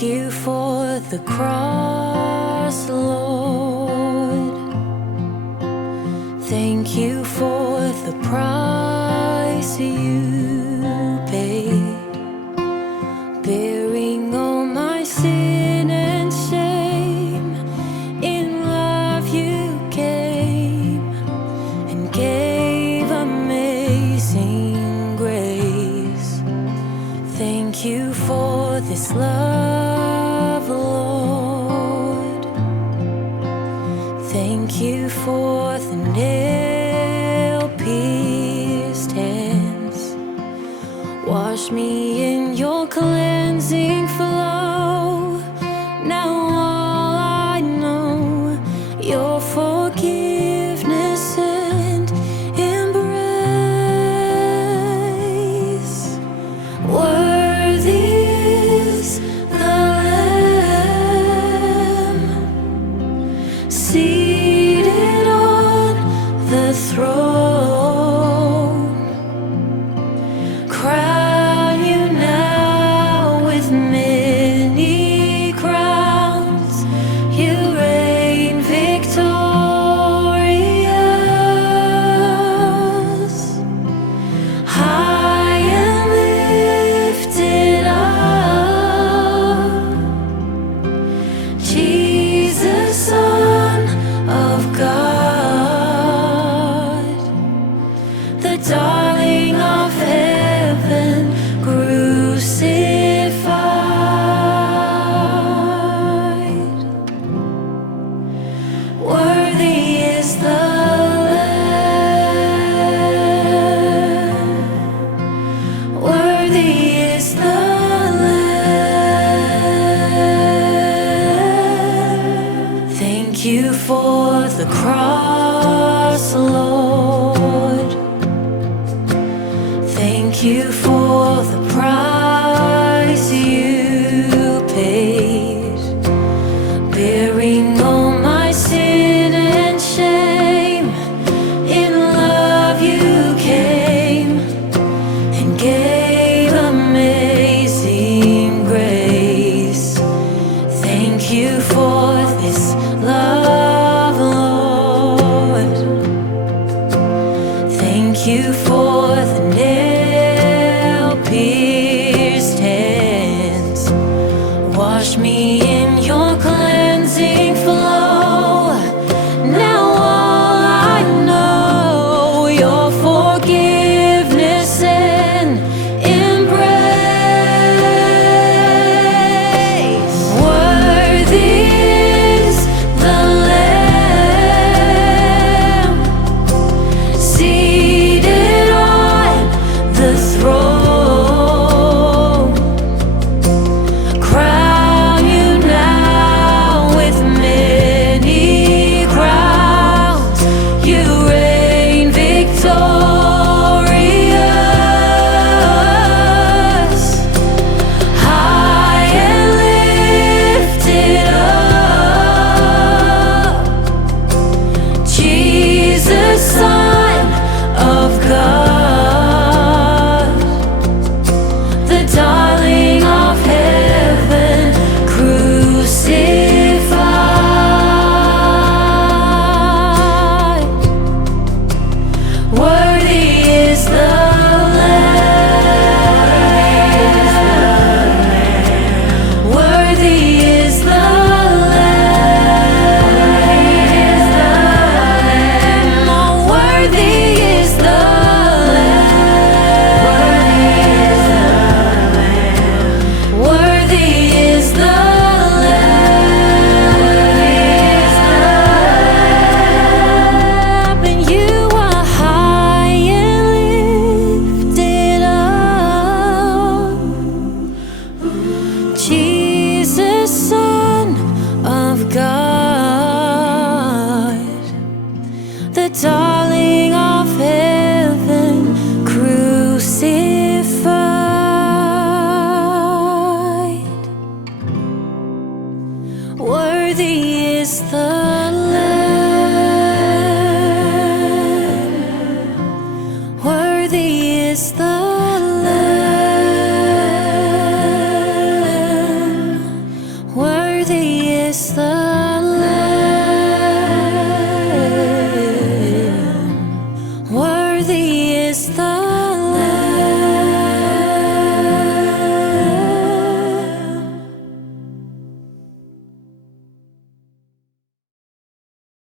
Thank you for the cross, Lord. Thank you for the price you paid, bearing all my sin and shame. In love you came and gave amazing grace. Thank you for this love, Lord. Thank you for the nail-pierced hands. Wash me in your cleansing flow. Now all I know, your forgiveness and embrace. Worthy is the Lamb seated on the throne. Crown you now with many crowns. You reign victorious, high and lifted up. Jesus, Son of God, the darling of heaven, crucified. Worthy is the Lamb. Worthy is the Lamb. Thank you for the cross, Lord. Thank you for the price you paid, bearing all my sin and shame. In love you came and gave amazing grace. Thank you for this love, Lord. kiss the